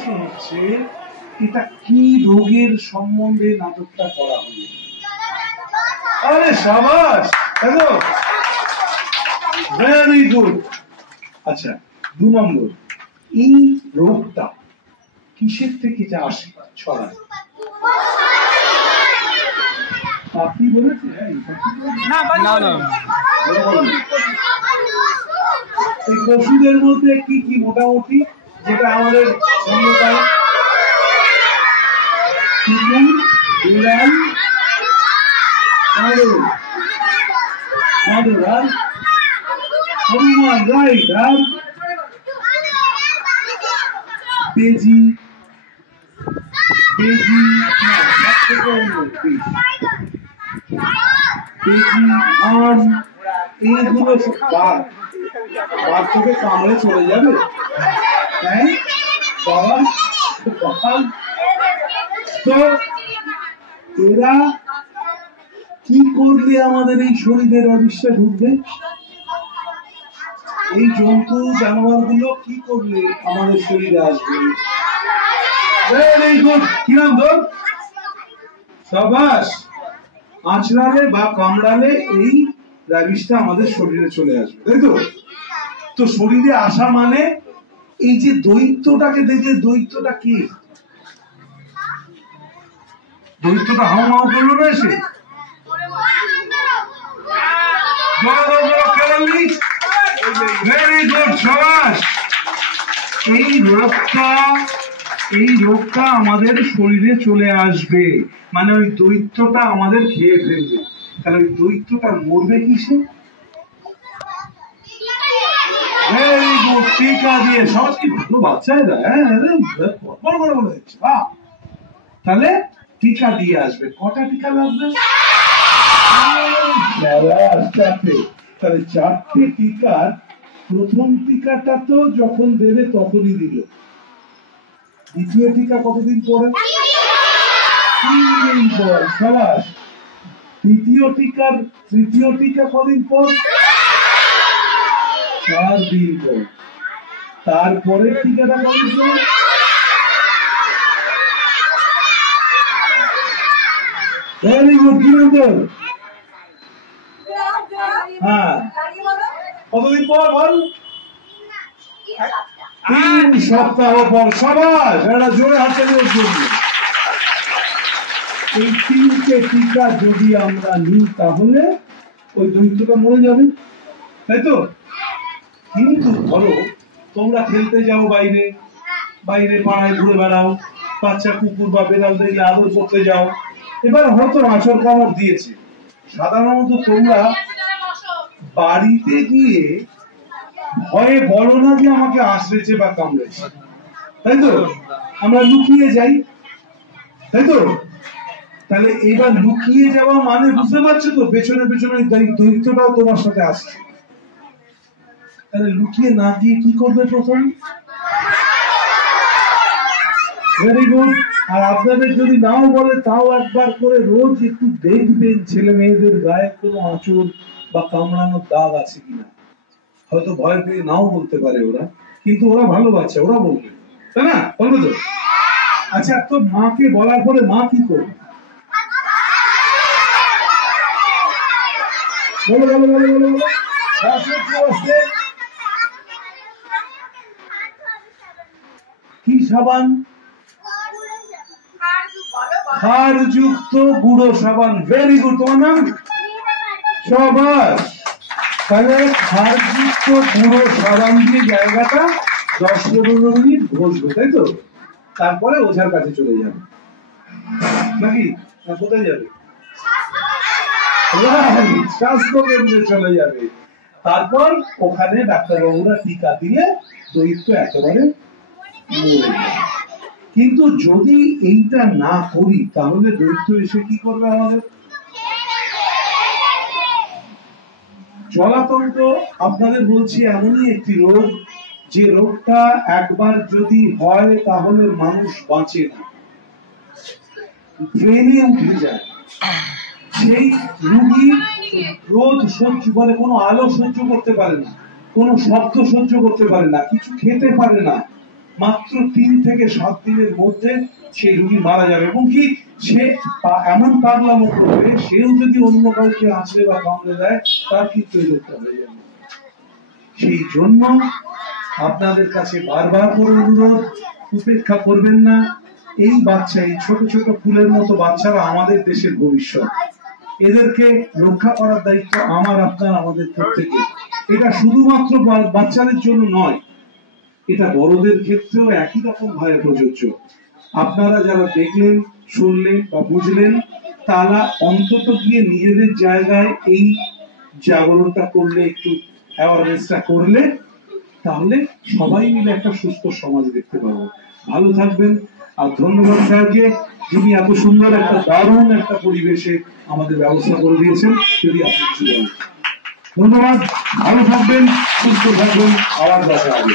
প্রশ্ন হচ্ছে এটা কি রোগের সম্বন্ধে নাটকটা করা হলো? আরে সাবাস, হ্যালো, ভেরি গুড। আচ্ছা, 2 নম্বর, এই রোগটা কিসের থেকে যা আসে ছড়ায়? পাখি বলেছে? এই পশুদের মধ্যে কি কি মোটামুটি যেটা আমাদের বিড়াল, হনুমান, রাইট, আর বেজি, এইগুলো বাঘ থেকে কামড়ে চলে যাবে। হ্যাঁ বাবা, তো এরা কি করলে আমাদের এই শরীরের অবিশ্বাস ঢুকবে? এই জন্তু জানোয়ার গুলো কি করলে আমাদের শরীরে আসবে? কি নাম তোর? সাবাস। আঁচড়ালে বা কামড়ালে এই র্যাবিসটা আমাদের শরীরে চলে আসবে, তাই তো? তো শরীরে আসা মানে এই যে দৈত্যটাকে দেখে, দৈত্যটা কি? দৈত্যটা হাও মাও করলো না এসে? ভেরি গুড, সাবাস। এই রোগটা আমাদের শরীরে চলে আসবে মানে ওই দৈত্যটা আমাদের খেয়ে ফেলবে। তাহলে ওই দৈত্যটা মরবে কিসে? ভেরি গুড, টিকা দিয়ে। সবাই কি ভালো বাচ্চা এরা, বড় বড় বলে দিচ্ছে। তাহলে টিকা দিয়ে আসবে। কটা টিকা লাগবে? তাহলে 4টে টিকার প্রথম টিকাটা তো যখন দেবে তখনই দিল। দ্বিতীয় টিকা কতদিন পরে? 3 দিন পর। সাবাস। তৃতীয় টিকা কদিন পর? 4 দিন পর। তারপরে টিকাটা কদিন পর? ভেরি গুড, কি নম্বর? হ্যাঁ, কতদিন পর বল? 3 সপ্তাহ পর। সাবাস, এটা জোরে হাততালি ওর জন্য। এই 3টে টিকা যদি আমরা নিই তাহলে ওই দৈত্যটা মরে যাবে, তাই তো? কিন্তু ধরো তোমরা খেলতে যাও, বাইরে পাড়ায় ঘুরে বেড়াও, বাচ্চা কুকুর বা বেড়াল দেখলে আদর করতে যাও, এবার হয়তো আঁচড় কামড় দিয়েছে। সাধারণত তোমরা বাড়িতে গিয়ে ভয়ে বলো না যে আমাকে আঁচড়েছে বা কামড়েছে, তাই তো? আমরা লুকিয়ে যাই, তাই তো? তাহলে এবার লুকিয়ে যাওয়া মানে বুঝতে পারছো তো, পেছনে পেছনে দৈত্যটাও তোমার সাথে আসছে। তাহলে লুকিয়ে না গিয়ে কি করবে প্রথম? Very good. আর আপনাদের যদি নাও বলে তাও একবার করে রোজ একটু দেখবেন ছেলে মেয়েদের গায়ে কোনো আঁচড় বা কামড়ানোর দাগ আছে কিনা। হয়তো ভয় পেয়ে নাও বলতে পারে ওরা, কিন্তু ওরা ভালো বাচ্চা, ওরা বলবে, তাই না? বলবে তো? আচ্ছা, তো মাকে বলার পরে মা কি করবে? বলো বলো বলো বলো বলো। কি সাবান? ক্ষারযুক্ত গুঁড়ো সাবান। ভেরি গুড, তোমার নাম? সাবাস। তাহলে ক্ষারযুক্ত গুঁড়ো সাবান দিয়ে জায়গাটা 10-15 মিনিট ঘষবে, তাই তো? তারপরে ওঝার কাছে চলে যাবে নাকি? কোথায় যাবে? স্বাস্থ্য কেন্দ্রে চলে যাবে। তারপর ওখানে ডাক্তারবাবুরা টিকা দিয়ে দৈত্য একেবারে মরে যাবে। কিন্তু যদি এইটা না করি তাহলে দৈত্য এসে কি করবে আমাদের? জলাতন্ত্র আপনাদের বলছি এমনই একটি রোগ, যে রোগটা একবার যদি হয় তাহলে মানুষ বাঁচে না, ব্রেনে উঠে যায়। সেই রোগী রোদ সহ্য মানে কোনো আলো সহ্য করতে পারে না, কোনো শব্দ সহ্য করতে পারে না, কিছু খেতে পারে না, মাত্র 3 থেকে 7 দিনের মধ্যে সেই রোগী মারা যাবে, এবং কি সে এমন পাগলামো করবে, সেও যদি অন্য কাউকে আছড়ে বা কামড়ে দেয় তার কিন্তু রোগটা হয়ে যাবে। সেই জন্য আপনাদের কাছে বারবার করে অনুরোধ, উপেক্ষা করবেন না। এই বাচ্চা, এই ছোট ছোট ফুলের মতো বাচ্চারা আমাদের দেশের ভবিষ্যৎ। এদেরকে রক্ষা করার দায়িত্ব আমার, আপনার, আমাদের প্রত্যেকের। এটা শুধুমাত্র বাচ্চাদের জন্য নয়, এটা বড়দের ক্ষেত্রেও একই রকম ভাবে প্রযোজ্য। আপনারা যারা দেখলেন, শুনলেন বা বুঝলেন, তারা অন্তত গিয়ে নিজেদের জায়গায় এই জাগরণটা করলে, একটু অ্যাওয়ারনেসটা করলে, তাহলে সবাই মিলে একটা সুস্থ সমাজ দেখতে পাবো। ভালো থাকবেন। আর ধন্যবাদ স্যারকে, যিনি এত সুন্দর একটা দারুণ একটা পরিবেশে আমাদের ব্যবস্থা করে দিয়েছেন। যদি আপনি কিছু বলেন। ধন্যবাদ, ভালো থাকবেন, সুস্থ থাকবেন, আবার দেখা হবে।